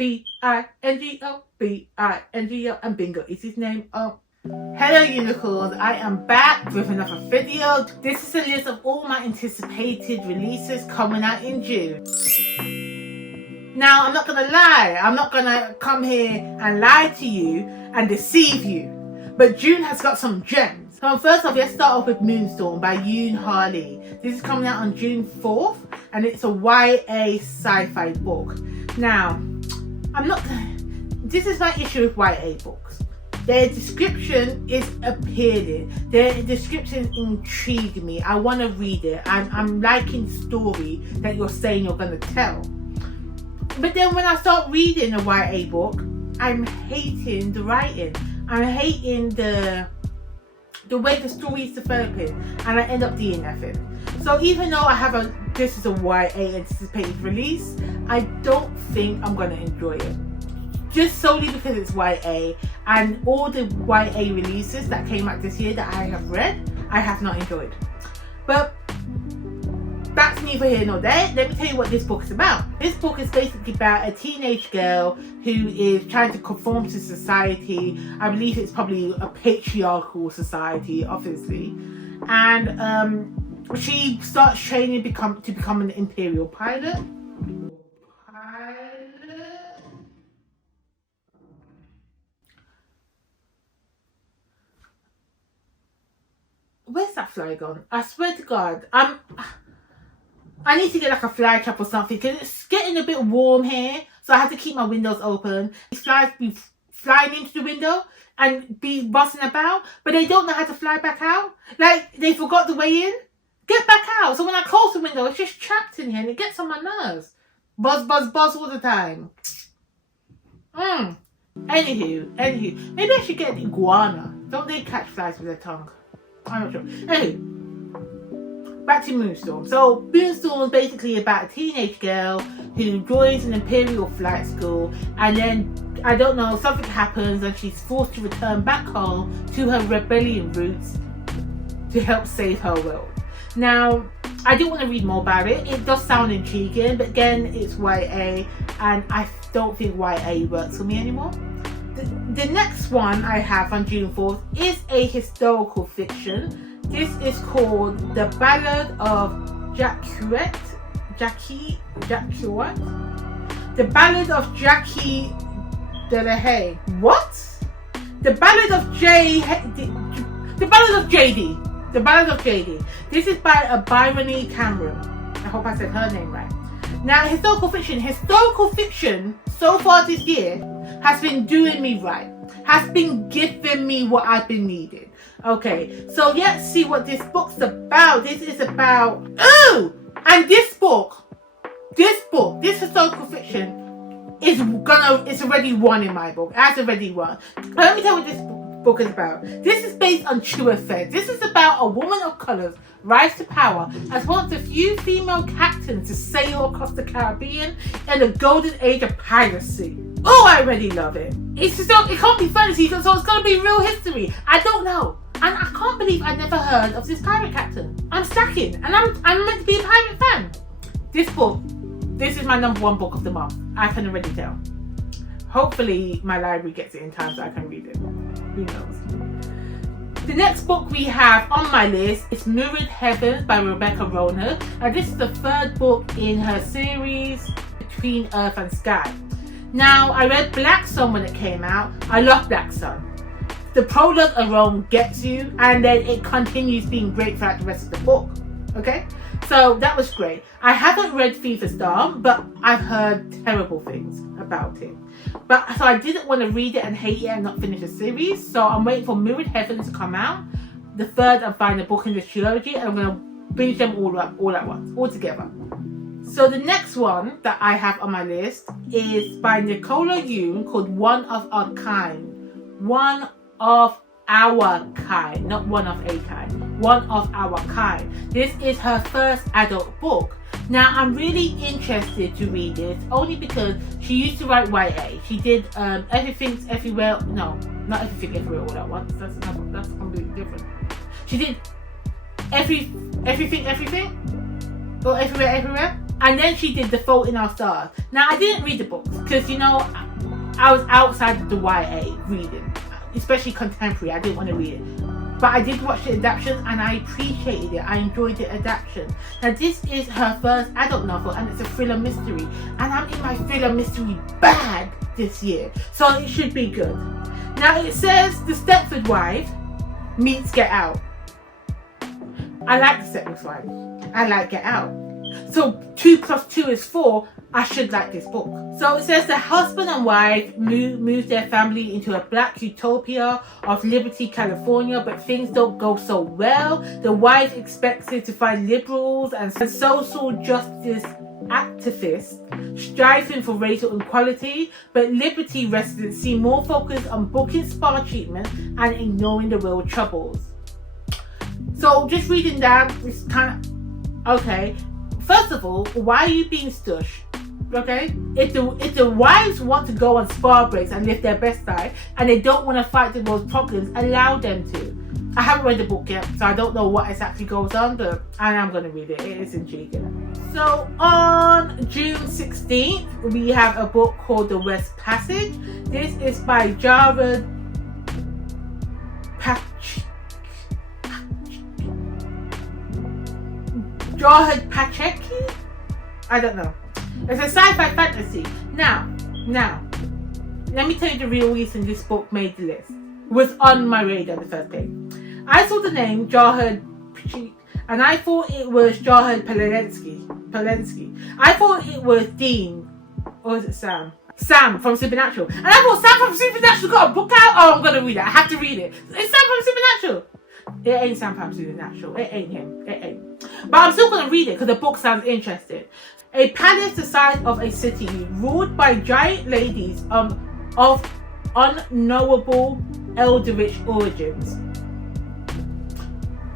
B-I-N-G-O, B-I-N-G-O, and bingo is his name. Oh. Hello unicorns, I am back with another video. This is a list of all my anticipated releases coming out in June. Now, I'm not gonna lie, I'm not gonna come here and lie to you and deceive you, but June has got some gems. So first off, let's start off with Moonstorm by Yoon Harley. This is coming out on June 4th and it's a YA sci-fi book. Now, this is my issue with YA books. Their description is appealing. Their description intrigue me. I want to read it. I'm liking the story that you're saying you're going to tell. But then when I start reading a YA book, I'm hating the writing. I'm hating the way the story is developing, and I end up DNFing. So even though this is a YA anticipated release, I don't think I'm going to enjoy it. Just solely because it's YA, and all the YA releases that came out this year that I have read, I have not enjoyed. But that's neither here nor there. Let me tell you what this book is about. This book is basically about a teenage girl who is trying to conform to society. I believe it's probably a patriarchal society, obviously. And she starts training to become an Imperial pilot. Where's that fly gone? I swear to God, I need to get like a fly trap or something because it's getting a bit warm here, so I have to keep my windows open. These flies be flying into the window and be buzzing about, but they don't know how to fly back out. Like they forgot the way in. Get back out. So when I close the window, it's just trapped in here and it gets on my nerves. Buzz, buzz, buzz all the time. Anywho, maybe I should get an iguana. Don't they catch flies with their tongue? I'm not sure. Anyway, back to Moonstorm. So Moonstorm is basically about a teenage girl who joins an Imperial flight school, and then I don't know, something happens and she's forced to return back home to her rebellion roots to help save her world. Now, I do want to read more about it. It does sound intriguing, but again, it's YA, and I don't think YA works for me anymore. The next one I have on June 4th is a historical fiction. This is called The Ballad of Jacquet. The Ballad of Jackie Delahaye. What? The Ballad of The Ballad of JD. The Ballad of JD. This is by Bryony Cameron. I hope I said her name right. Now, historical fiction so far this year has been doing me right. Has been giving me what I've been needing. Okay, so let's see what this book's about. This is about... Oh! And this historical fiction it's already won in my book. It has already won. Let me tell you what this book is about. This is based on true events. This is about a woman of colours rise to power as one of the few female captains to sail across the Caribbean in the golden age of piracy. Oh, I already love it. It can't be fantasy, so it's gonna be real history. I don't know. And I can't believe I never heard of this pirate captain. I'm stacking, and I'm meant to be a pirate fan. This is my #1 book of the month. I can already tell. Hopefully my library gets it in time so I can read it. Who knows? The next book we have on my list is Mirrored Heavens by Rebecca Roner. And this is the 3rd book in her series Between Earth and Sky. Now, I read Black Sun when it came out. I love Black Sun. The prologue alone gets you, and then it continues being great throughout the rest of the book. Okay? So that was great. I haven't read Fever Storm, but I've heard terrible things about it. So I didn't want to read it and hate it and not finish the series. So I'm waiting for Mirrored Heavens to come out, the 3rd and final book in this trilogy, and I'm going to binge them all at once, all together. So the next one that I have on my list is by Nicola Yoon called One of Our Kind. One of Our Kind, not one of a kind. One of Our Kind. This is her first adult book. Now, I'm really interested to read this only because she used to write YA. She did Everything's Everywhere. No, not Everything Everywhere all at once. That's completely different. She did Everything Everywhere or Everywhere Everywhere. And then she did The Fault in Our Stars. Now, I didn't read the books because, you know, I was outside the YA reading, especially contemporary. I didn't want to read it. But I did watch the adaptation and I appreciated it. I enjoyed the adaptation. Now, this is her first adult novel and it's a thriller mystery. And I'm in my thriller mystery bag this year. So it should be good. Now, it says The Stepford Wife meets Get Out. I like The Stepford Wife. I like Get Out. So 2 + 2 is 4. I should like this book. So it says the husband and wife move their family into a black utopia of Liberty, California, but things don't go so well. The wife expected to find liberals and social justice activists striving for racial equality, but Liberty residents seem more focused on booking spa treatment and ignoring the real troubles. So just reading that is kind of okay. First of all, why are you being stush? Okay, if the wives want to go on spa breaks and live their best life and they don't want to fight the world's problems, allow them to. I haven't read the book yet, so I don't know what exactly goes on, but I am going to read it. It is intriguing. So on June 16th, we have a book called The West Passage. This is by Jared Pachecki? I don't know. It's a sci-fi fantasy. Now, let me tell you the real reason this book made the list. It was on my radar the first day. I saw the name Jared and I thought it was Jared Palensky. I thought it was Dean, or is it Sam? Sam from Supernatural. And I thought Sam from Supernatural got a book out. Oh, I'm gonna read it. I have to read it. It's Sam from Supernatural. It ain't Sam from Supernatural. It ain't him. It ain't. But I'm still gonna read it because the book sounds interesting. A palace the size of a city, ruled by giant ladies of unknowable eldritch origins.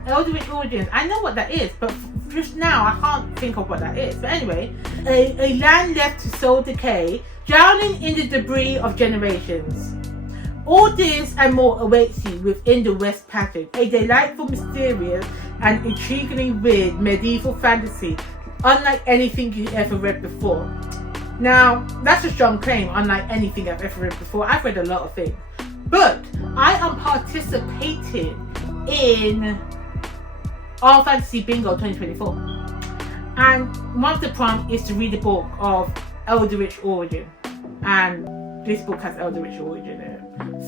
Eldritch origins. I know what that is, but just now I can't think of what that is. But anyway, a land left to soul decay, drowning in the debris of generations. All this and more awaits you within the West Passage, a delightful, mysterious, and intriguingly weird medieval fantasy unlike anything you ever read before. Now, that's a strong claim, unlike anything I've ever read before. I've read a lot of things. But I am participating in All Fantasy Bingo 2024. And one of the prompts is to read a book of Eldritch Origin. And this book has Eldritch Origin in it.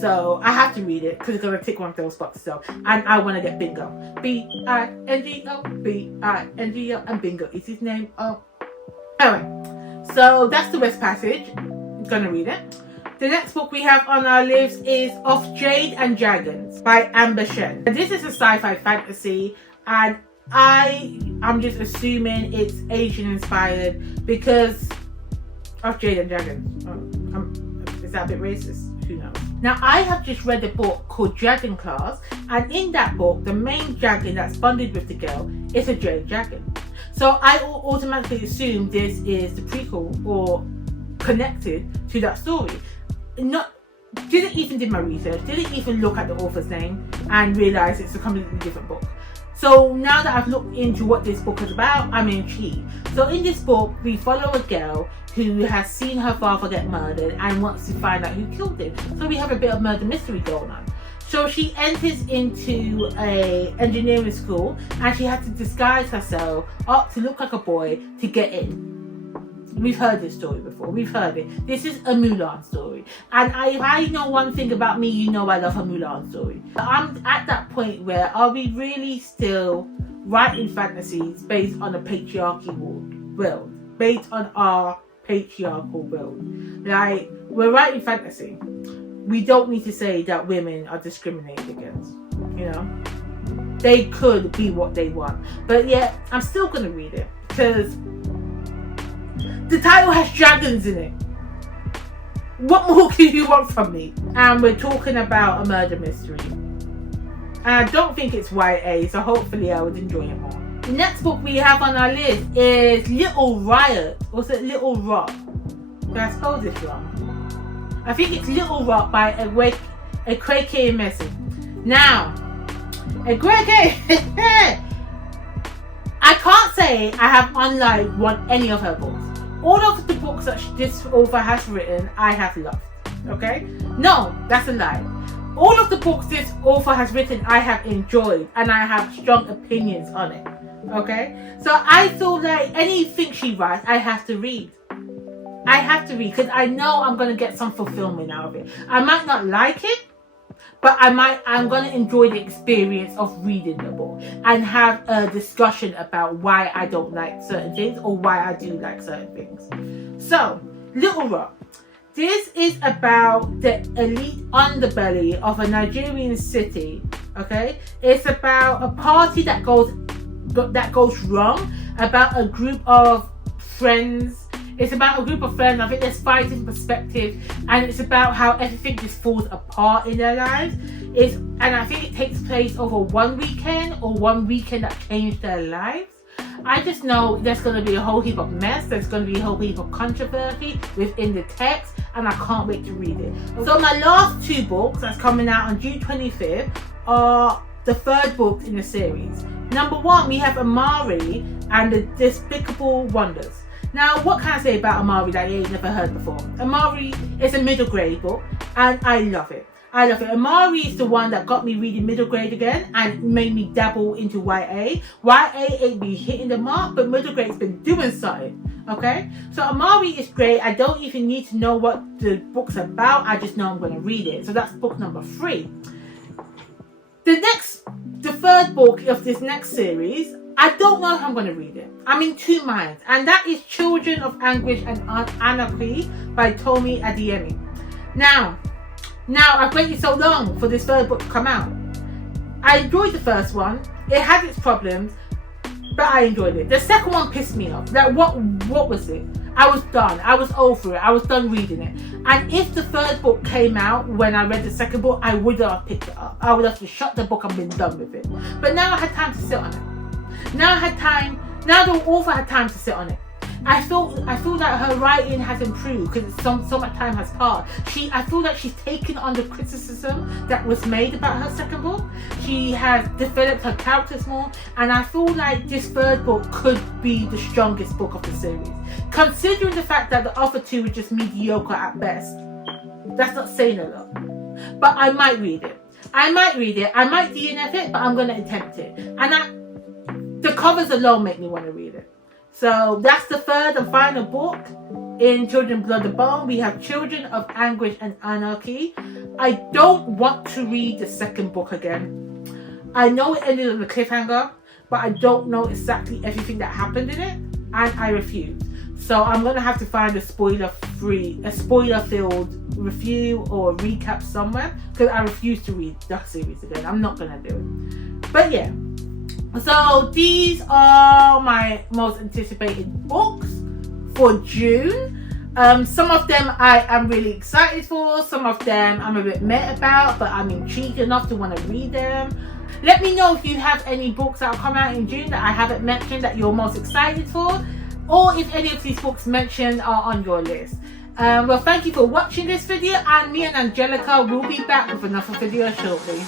So I have to read it because it's going to tick one of those boxes. So, and I want to get Bingo. B-I-N-G-O, B-I-N-G-O, and Bingo is his name. Oh. Anyway, so that's The West Passage. I'm going to read it. The next book we have on our list is Of Jade and Dragons by Amber Shen. This is a sci-fi fantasy and I'm just assuming it's Asian inspired because of Jade and Dragons. Is that a bit racist? Who knows? Now, I have just read a book called Dragon Class, and in that book, the main dragon that's bonded with the girl is a jade dragon. So I automatically assume this is the prequel or connected to that story. Didn't even do my research, didn't even look at the author's name and realise it's a completely different book. So now that I've looked into what this book is about, I'm intrigued. So in this book, we follow a girl who has seen her father get murdered and wants to find out who killed him. So we have a bit of murder mystery going on. So she enters into a engineering school and she has to disguise herself up to look like a boy to get in. We've heard this story before. We've heard it. This is a Mulan story. And if I know one thing about me, you know I love a Mulan story. I'm at that point where are we really still writing fantasies based on a patriarchy world? Based on our patriarchal world. Like, we're writing fantasy. We don't need to say that women are discriminated against. You know? They could be what they want. But yeah, I'm still going to read it. Because the title has dragons in it. What more can you want from me? And we're talking about a murder mystery. And I don't think it's YA, so hopefully I would enjoy it more. The next book we have on our list is Little Riot. Or is it Little Rock? Did I spell this wrong? I think it's Little Rock by Ekweke Messi. Now, Ekweke, I can't say I have unliked any of her books. All of the books that this author has written, I have loved. Okay? No, that's a lie. All of the books this author has written, I have enjoyed, and I have strong opinions on it. Okay? So I feel like anything she writes, I have to read. I have to read because I know I'm going to get some fulfillment out of it. I might not like it, but I'm going to enjoy the experience of reading the book and have a discussion about why I don't like certain things or why I do like certain things. So, Little Rock. This is about the elite underbelly of a Nigerian city. Okay? It's about a party that goes wrong, about a group of friends. It's about a group of friends. I think there's 5 different perspectives, and it's about how everything just falls apart in their lives. And I think it takes place over one weekend that changed their lives. I just know there's going to be a whole heap of mess. There's going to be a whole heap of controversy within the text, and I can't wait to read it. So my last 2 books that's coming out on June 25th are the 3rd book in the series. Number 1, we have Amari and the Despicable Wonders. Now, what can I say about Amari that you ain't never heard before? Amari is a middle grade book, and I love it. I love it. Amari is the one that got me reading middle grade again and made me dabble into YA. YA ain't been hitting the mark, but middle grade's been doing something. Okay? So Amari is great. I don't even need to know what the book's about. I just know I'm going to read it. So that's book number 3. The 3rd book of this next series, I don't know if I'm going to read it. I'm in 2 minds. And that is Children of Anguish and Anarchy by Tomi Adeyemi. Now, I've waited so long for this 3rd book to come out. I enjoyed the first one. It had its problems, but I enjoyed it. The second one pissed me off. Like, what was it? I was done. I was over it. I was done reading it. And if the 3rd book came out when I read the 2nd book, I would have picked it up. I would have just shut the book and been done with it. But now I had time to sit on it. Now the author had time to sit on it. I feel that her writing has improved because so much time has passed. I feel that she's taken on the criticism that was made about her 2nd book. She has developed her characters more, and I feel like this 3rd book could be the strongest book of the series. Considering the fact that the other 2 were just mediocre at best. That's not saying a lot. But I might read it. I might DNF it, but I'm going to attempt it. And the covers alone make me want to read it. So that's the 3rd and final book in Children, Blood and Bone. We have Children of Anguish and Anarchy. I don't want to read the 2nd book again. I know it ended on a cliffhanger, but I don't know exactly everything that happened in it, and I refuse. So I'm going to have to find a spoiler-filled review or recap somewhere, because I refuse to read the series again. I'm not going to do it. But yeah. So these are my most anticipated books for June. Some of them I am really excited for. Some of them I'm a bit meh about, but I'm intrigued enough to want to read them. Let me know if you have any books that will come out in June that I haven't mentioned that you're most excited for, or if any of these books mentioned are on your list. Well, thank you for watching this video, and me and Angelica will be back with another video shortly.